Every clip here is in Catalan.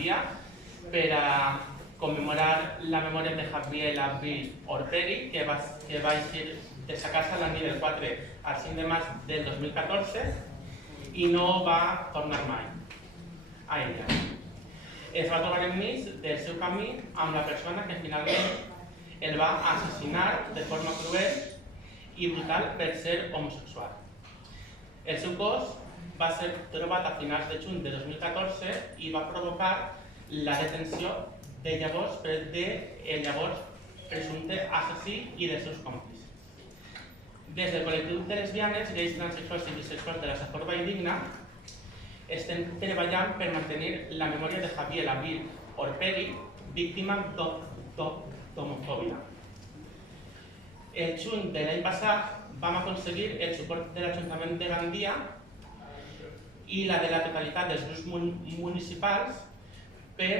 Gandia per a conmemorar la memòria de Javier Abril Orperi, que va eixir de sa casa la nit del 4 al 5 de maig del 2014 i no va tornar mai a ella. Es va trobar enmig del seu camí amb la persona que finalment el va assassinar de forma cruel i brutal per ser homosexual. El seu cos va ser trobat a finals de juny de 2014 i va provocar la detenció de llavors del llavors presumpte assassí i dels seus còmplices. Des del col·lectiu de lesbianes, gais, transsexuals i bisexuals de la Safor Valldigna estem treballant per mantenir la memòria de Javier Abril Orperi, víctima d'homofòbia. El juny de l'any passat vam aconseguir el suport de l'Ajuntament de Gandia i la de la totalitat dels grups municipals per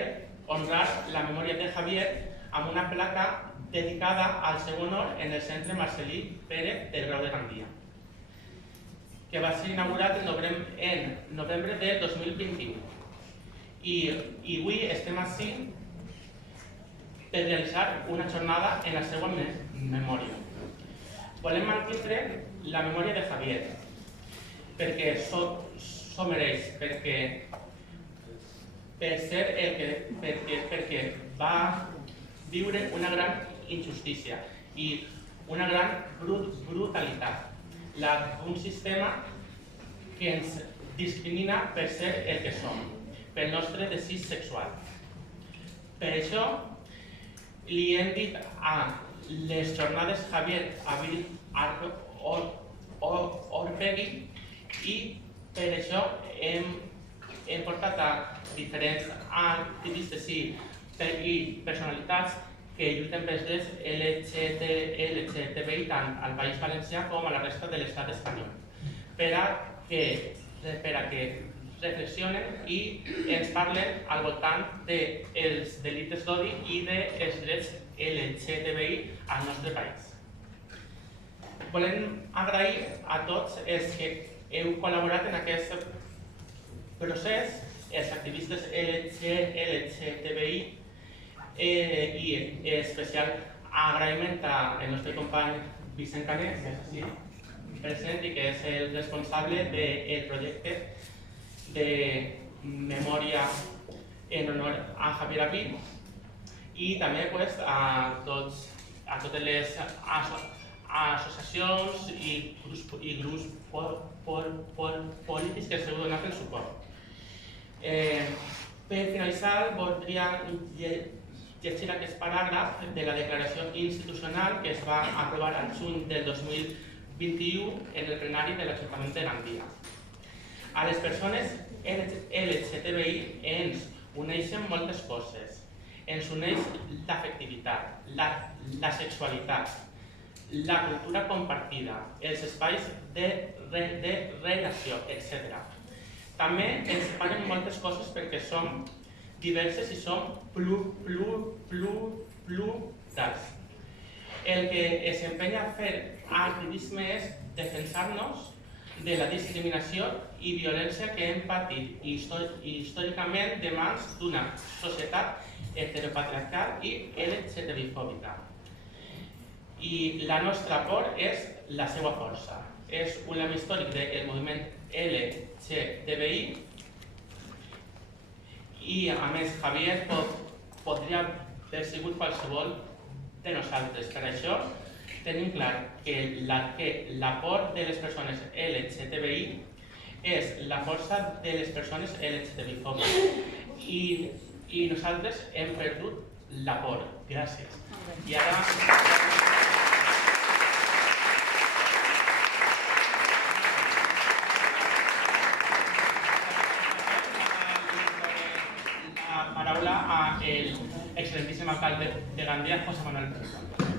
honrar la memòria de Javier amb una placa dedicada al seu honor en el Centre Marcelí Pérez del Grau de Gandia, que va ser inaugurat en novembre del 2021. I avui estem ací per realitzar una jornada en la seva memòria. Volem mantenir la memòria de Javier, perquè s'ho mereix, perquè va viure una gran injustícia i una gran brutalitat, un sistema que ens discrimina per ser el que som, pel nostre desig sexual. Per això li hem dit a les jornades Javier Abril Orperi i per això hem portat a diferents activistes i personalitats que lluiten pels drets LGTBI tant al País Valencià com a la resta de l'estat espanyol, per a que reflexionen i ens parlen al voltant dels delictes d'odi i dels drets LGTBI al nostre país. Volem agrair a tots els que heu col·laborat en aquest procés, els activistes LGTBI, i especial agraïment al nostre company Vicent Canet, que és així present i que és el responsable del projecte de memòria en honor a Javier Abril, i també a totes les associacions i grups polítics que s'heu donat el suport. Per finalitzar, voldria llegir aquest paràgraf de la declaració institucional que es va aprovar al juny del 2021 en el plenari de l'Ajuntament de Gandia. A les persones LGTBI ens uneixen moltes coses. Ens uneix l'afectivitat, la sexualitat, la cultura compartida, els espais de relació, etc. També ens separen moltes coses perquè som diverses i som plurals. El que es empenya a fer activisme és defensar-nos de la discriminació i violència que hem patit històricament de mans d'una societat heteropatriarcal i LGTBI-fòbica. I la nostra por és la seva força. És un lema històric del moviment LGTBI i, a més, Javier podria haver sigut qualsevol de nosaltres. Per això tenim clar que la por de les persones LGTBI és la força de les persones LGTBI-fòbiques i nosaltres hem perdut la por. Gràcies. I ara... paraula al excelentíssim alcalde de Gandia, José Manuel Pérez.